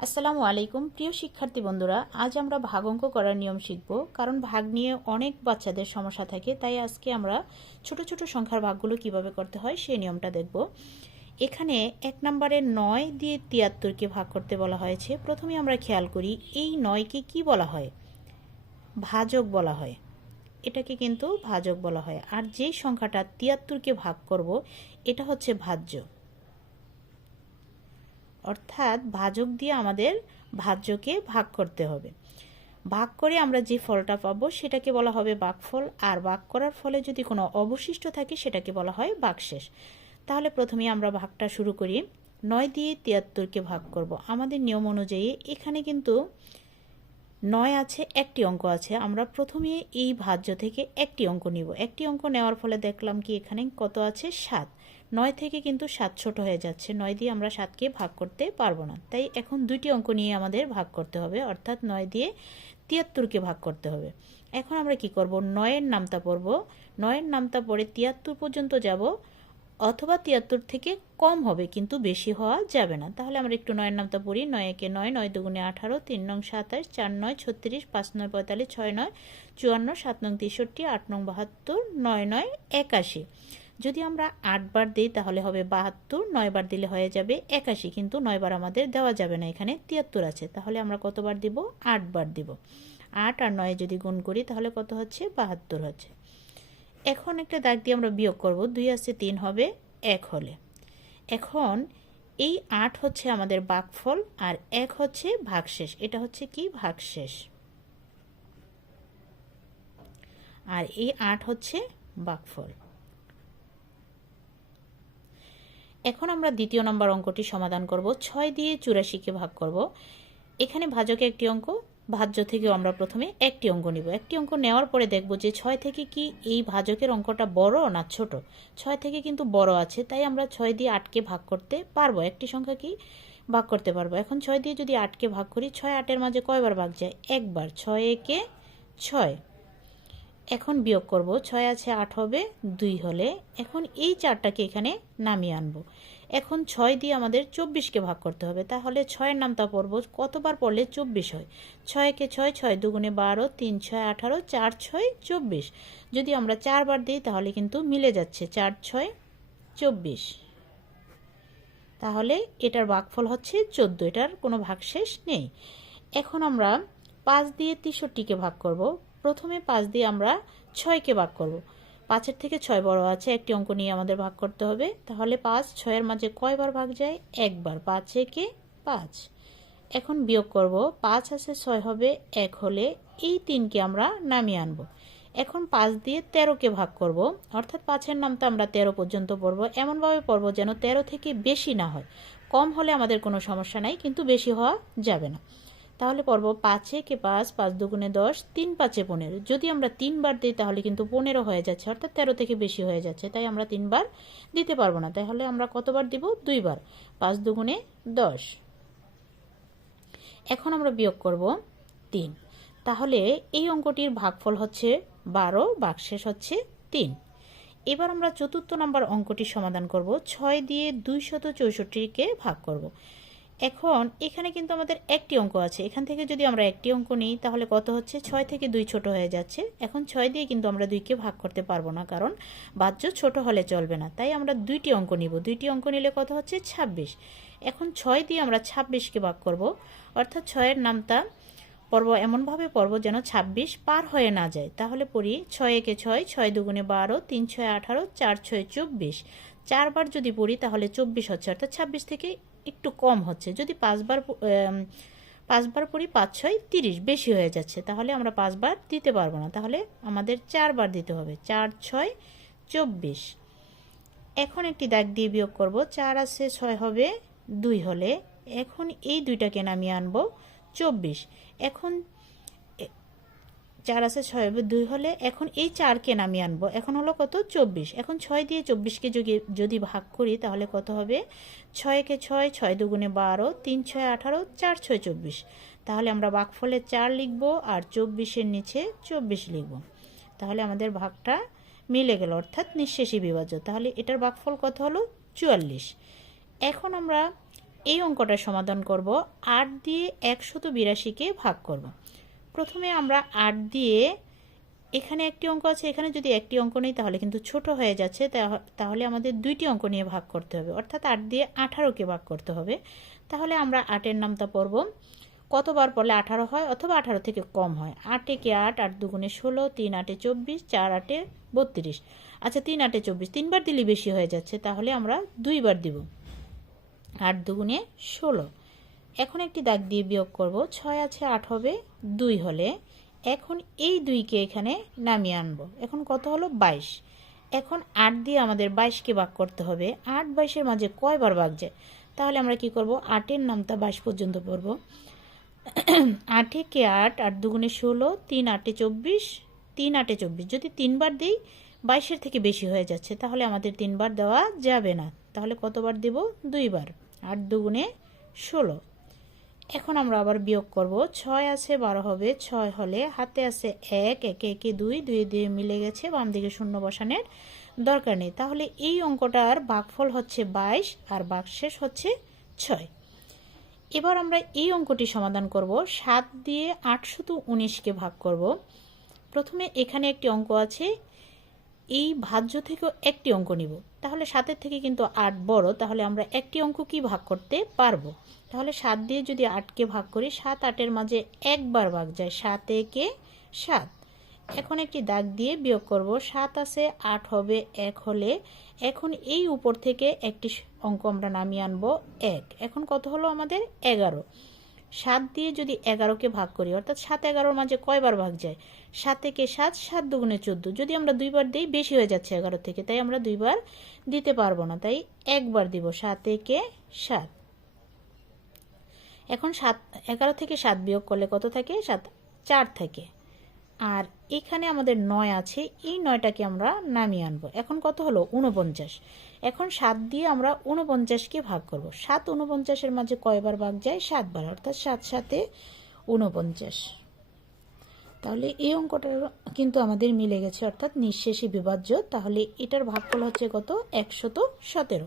আসসালামু আলাইকুম, প্রিয় শিক্ষার্থী বন্ধুরা। আজ আমরা ভাগ অঙ্ক করার নিয়ম শিখব, কারণ ভাগ নিয়ে অনেক বাচ্চাদের সমস্যা থাকে, তাই আজকে আমরা ছোট ছোট সংখ্যার ভাগগুলো কীভাবে করতে হয় সেই নিয়মটা দেখব। এখানে এক নম্বরে নয় দিয়ে তিয়াত্তরকে ভাগ করতে বলা হয়েছে। প্রথমে আমরা খেয়াল করি, এই নয়কে কি বলা হয়? ভাজক বলা হয়। এটাকে কিন্তু ভাজক বলা হয়। আর যেই সংখ্যাটা তিয়াত্তরকে ভাগ করব, এটা হচ্ছে ভাজ্য। অর্থাৎ ভাজক দিয়ে আমাদের ভাজ্যকে ভাগ করতে হবে। ভাগ করে আমরা যে ফলটা পাবো সেটাকে বলা হবে বাকফল। আর ভাগ করার ফলে যদি কোনো অবশিষ্ট থাকে সেটাকে বলা হয় বাকশেষ। তাহলে প্রথমে আমরা ভাগটা শুরু করি। নয় দিয়ে তিয়াত্তরকে ভাগ করব। আমাদের নিয়ম অনুযায়ী এখানে কিন্তু নয় আছে, একটি অঙ্ক আছে। আমরা প্রথমে এই ভাজ্য থেকে একটি অঙ্ক নিব। একটি অঙ্ক নেওয়ার ফলে দেখলাম কি এখানে কত আছে? সাত। নয় থেকে কিন্তু সাত ছোট হয়ে যাচ্ছে। নয় দিয়ে আমরা সাতকে ভাগ করতে পারব না। তাই এখন দুইটি অঙ্ক নিয়ে আমাদের ভাগ করতে হবে। অর্থাৎ নয় দিয়ে তিয়াত্তরকে ভাগ করতে হবে। এখন আমরা কি করব? নয়ের নামতা পড়ব। নয়ের নামতা পড়ে তিয়াত্তর পর্যন্ত যাব। অথবা তিয়াত্তর থেকে কম হবে, কিন্তু বেশি হওয়া যাবে না। তাহলে আমরা একটু নয়ের নামটা পড়ি। নয় একে নয় নয় দুগুণে আঠারো, তিন নং সাতাশ, চার নয় ছত্রিশ, পাঁচ নয় পঁয়তাল্লিশ, ছয় নয় চুয়ান্ন, সাত নং তেষট্টি, আট নং বাহাত্তর, নয় নয় একাশি। যদি আমরা আটবার দিই, তাহলে হবে বাহাত্তর নয়বার দিলে হয়ে যাবে একাশি, কিন্তু নয়বার আমাদের দেওয়া যাবে না, এখানে তিয়াত্তর আছে। তাহলে আমরা কতবার দিব? আটবার দিব। আট আর নয় যদি গুণ করি, তাহলে কত হচ্ছে? বাহাত্তর হচ্ছে। এখন একটা দাগ দিয়ে আমরা বিয়োগ করব, দুই আছে তিন হবে এক হলে। এখন এই আট হচ্ছে আমাদের বাকফল আর এক হচ্ছে ভাগশেষ। এটা হচ্ছে কি? ভাগশেষ। আর এই আট হচ্ছে বাকফল। এখন আমরা দ্বিতীয় নম্বর অঙ্কটি সমাধান করব। ছয় দিয়ে চুরাশিকে ভাগ করব। এখানে ভাজকে একটি অঙ্ক, ভাজ্য থেকেও আমরা প্রথমে একটি অঙ্ক নিব। একটি অঙ্ক নেওয়ার পরে দেখব যে ছয় থেকে কি এই ভাজকের অঙ্কটা বড় না ছোট? ছয় থেকে কিন্তু বড় আছে, তাই আমরা ছয় দিয়ে আটকে ভাগ করতে পারব। একটি সংখ্যা কি? ভাগ করতে পারব। এখন ছয় দিয়ে যদি আটকে ভাগ করি, ছয় আটের মাঝে কয়বার ভাগ যায়? একবার। ছয় একে ছয়। এখন বিয়োগ করব, ছয় আছে আট হবে, দুই হলে এখন এই চারটাকে এখানে নামিয়ে আনব। এখন ছয় দিয়ে আমাদের চব্বিশকে ভাগ করতে হবে, তাহলে ছয়ের নামটা পড়ব, কতবার পড়লে চব্বিশ হয়? ছয়কে ছয় ছয় দুগুণে বারো, তিন ছয় আঠারো, চার ছয় চব্বিশ। যদি আমরা চারবার দিই, তাহলে কিন্তু মিলে যাচ্ছে চার ছয় চব্বিশ। তাহলে এটার ভাগফল হচ্ছে চোদ্দ, এটার কোনো ভাগশেষ নেই। এখন আমরা পাঁচ দিয়ে তেষট্টিকে ভাগ করব প্রথমে পাঁচ দিয়ে আমরা ছয়কে ভাগ করব। পাঁচের থেকে ছয় বড় আছে, একটি অঙ্ক নিয়ে আমাদের ভাগ করতে হবে। তাহলে পাঁচ ছয়ের মাঝে কয়বার ভাগ যায়? একবার। পাঁচ একে পাঁচ। এখন বিয়োগ করব। পাঁচ আছে ছয় হবে, এক হলে এই তিনকে আমরা নামিয়ে আনব। এখন পাঁচ দিয়ে তেরোকে ভাগ করব। অর্থাৎ পাঁচের নামটা আমরা তেরো পর্যন্ত পড়ব। এমনভাবে পড়ব যেন তেরো থেকে বেশি না হয়। কম হলে আমাদের কোনো সমস্যা নাই, কিন্তু বেশি হওয়া যাবে না। তাহলে পড়ব পাঁচে কে পাঁচ পাঁচ দুগুণে দশ, তিন পাঁচে পনেরো। যদি আমরা তিনবার দিই, তাহলে কিন্তু পনেরো হয়ে যাচ্ছে, অর্থাৎ তেরো থেকে বেশি হয়ে যাচ্ছে, তাই আমরা তিনবার দিতে পারব না। তাহলে আমরা কতবার দিব? দুইবার। পাঁচ দুগুণে দশ। এখন আমরা বিয়োগ করব তিন। তাহলে এই অঙ্কটির ভাগফল হচ্ছে বারো, বাকশেষ হচ্ছে তিন। এবার আমরা চতুর্থ নম্বর অঙ্কটি সমাধান করব। ছয় দিয়ে দুইশত চৌষট্টিকে ভাগ করব। এখন এখানে কিন্তু আমাদের একটি অঙ্ক আছে। এখান থেকে যদি আমরা একটি অঙ্ক নিই, তাহলে কত হচ্ছে? ছয় থেকে দুই ছোট হয়ে যাচ্ছে। এখন ছয় দিয়ে কিন্তু আমরা দুইকে ভাগ করতে পারব না, কারণ বাহ্য ছোট হলে চলবে না। তাই আমরা দুইটি অঙ্ক নিব। দুইটি অঙ্ক নিলে কত হচ্ছে? ছাব্বিশ। এখন ছয় দিয়ে আমরা ছাব্বিশকে ভাগ করব। অর্থাৎ ছয়ের নামটা পর্ব এমনভাবে পর্ব যেন ছাব্বিশ পার হয়ে না যায়। তাহলে পড়ি, ছয় একে ছয় ছয় দুগুণে বারো, তিন ছয় আঠারো, চার ছয় চব্বিশ। চারবার যদি পড়ি, তাহলে চব্বিশ হচ্ছে, অর্থাৎ ছাব্বিশ থেকে একটু কম হচ্ছে। যদি পাঁচবার পাঁচবার পড়ি, পাঁচ, ছয়, তিরিশ, বেশি হয়ে যাচ্ছে, তাহলে আমরা পাঁচবার দিতে পারব না। তাহলে আমাদের চারবার দিতে হবে, চার, ছয়, চব্বিশ। এখন একটি দাগ দিয়ে বিয়োগ করব, চার আছে ছয় হবে দুই হলে। এখন এই দুইটাকে নামিয়ে আনব চব্বিশ। এখন চার আছে ছয় দুই হলে এখন এই চারকে নামিয়ে আনব। এখন হলো কত? চব্বিশ। এখন ছয় দিয়ে চব্বিশকে যদি যদি ভাগ করি, তাহলে কত হবে? ছয়কে ছয় ছয় দুগুণে বারো, তিন ছয় আঠারো, চার ছয় চব্বিশ। তাহলে আমরা ভাগফলে চার লিখব আর চব্বিশের নিচে চব্বিশ লিখব। তাহলে আমাদের ভাগটা মিলে গেল, অর্থাৎ নিঃশেষী বিভাজ্য। তাহলে এটার ভাগফল কত হলো? চুয়াল্লিশ। এখন আমরা এই অঙ্কটা সমাধান করব। আট দিয়ে একশত বিরাশিকে ভাগ করব। প্রথমে আমরা আট দিয়ে এখানে একটি অঙ্ক আছে, এখানে যদি একটি অঙ্ক নেই তাহলে কিন্তু ছোট হয়ে যাচ্ছে, তাহ- তাহলে আমাদের দুইটি অঙ্ক নিয়ে ভাগ করতে হবে। অর্থাৎ আট দিয়ে আঠারোকে ভাগ করতে হবে। তাহলে আমরা আটের নামটা পড়ব। কতবার পড়লে আঠারো হয় অথবা আঠারো থেকে কম হয়? আটে কে আট আট দুগুণে ষোলো, তিন আটে চব্বিশ, চার আটে বত্রিশ। আচ্ছা তিন আটে চব্বিশ, তিনবার দিলে বেশি হয়ে যাচ্ছে, তাহলে আমরা দুইবার দিব। আট দুগুণে ষোলো। এখন একটি দাগ দিয়ে বিয়োগ করব। ছয় আছে, আট হবে, দুই হলে। এখন এই দুইকে এখানে নামিয়ে আনব। এখন কত হলো? বাইশ। এখন আট দিয়ে আমাদের বাইশকে ভাগ করতে হবে। আট বাইশের মাঝে কয়বার ভাগ যায়? তাহলে আমরা কি করব? আটের নামটা বাইশ পর্যন্ত পড়ব। আটে কে আট? আট দুগুণে ষোলো, তিন আটে চব্বিশ, তিন আটে চব্বিশ। যদি তিনবার দিই, বাইশের থেকে বেশি হয়ে যাচ্ছে, তাহলে আমাদের তিনবার দেওয়া যাবে না। তাহলে কতবার দেব? দুইবার। আট দুগুণে ষোলো। এখন আমরা আবার বিয়োগ করব। ছয় আছে, বারো হবে। ছয় হলে হাতে আছে এক, একে একে দুই দুই দুই মিলে গেছে বাম দিকে শূন্য বসানোর দরকার নেই। তাহলে এই অঙ্কটার ভাগফল হচ্ছে বাইশ আর ভাগশেষ হচ্ছে ছয়। এবার আমরা এই অঙ্কটি সমাধান করব। সাত দিয়ে আটশত উনিশকে ভাগ করব। প্রথমে এখানে একটি অঙ্ক আছে এই ভাজ্য থেকেও একটি অঙ্ক নিব। তাহলে সাতের থেকে কিন্তু আট বড়, তাহলে আমরা একটি অঙ্ক কি ভাগ করতে পারব? তাহলে সাত দিয়ে যদি আটকে ভাগ করি, সাত আটের মাঝে একবার ভাগ যায়, সাত একে সাত। এখন একটি দাগ দিয়ে বিয়োগ করব। সাত আছে, আট হবে, এক হলে এখন এই উপর থেকে একটি অঙ্ক আমরা নামিয়ে আনব, এক। এখন কত হলো আমাদের? এগারো। সাত দিয়ে যদি এগারোকে ভাগ করি, অর্থাৎ সাত এগারোর মাঝে কয়বার ভাগ যায়? সাত থেকে সাত সাত দুগুণে চোদ্দ। যদি আমরা দুইবার দিই, বেশি হয়ে যাচ্ছে এগারো থেকে, তাই আমরা দুইবার দিতে পারব না। তাই একবার দিব সাত একে সাত। এখন সাত, এগারো থেকে সাত বিয়োগ করলে কত থাকে? সাত, চার থাকে। আর এখানে আমাদের নয় আছে, এই নয়টাকে আমরা নামিয়ে আনব। এখন কত হলো? উনপঞ্চাশ এখন সাত দিয়ে আমরা উনপঞ্চাশকে ভাগ করব। সাত উনপঞ্চাশের মাঝে কয়বার ভাগ যায়? সাতবার। অর্থাৎ সাত সাথে উনপঞ্চাশ তাহলে এই অঙ্কটার কিন্তু আমাদের মিলে গেছে, অর্থাৎ নিঃশেষী বিভাজ্য। তাহলে এটার ভাগ ভাগফল হচ্ছে কত? একশত সতেরো।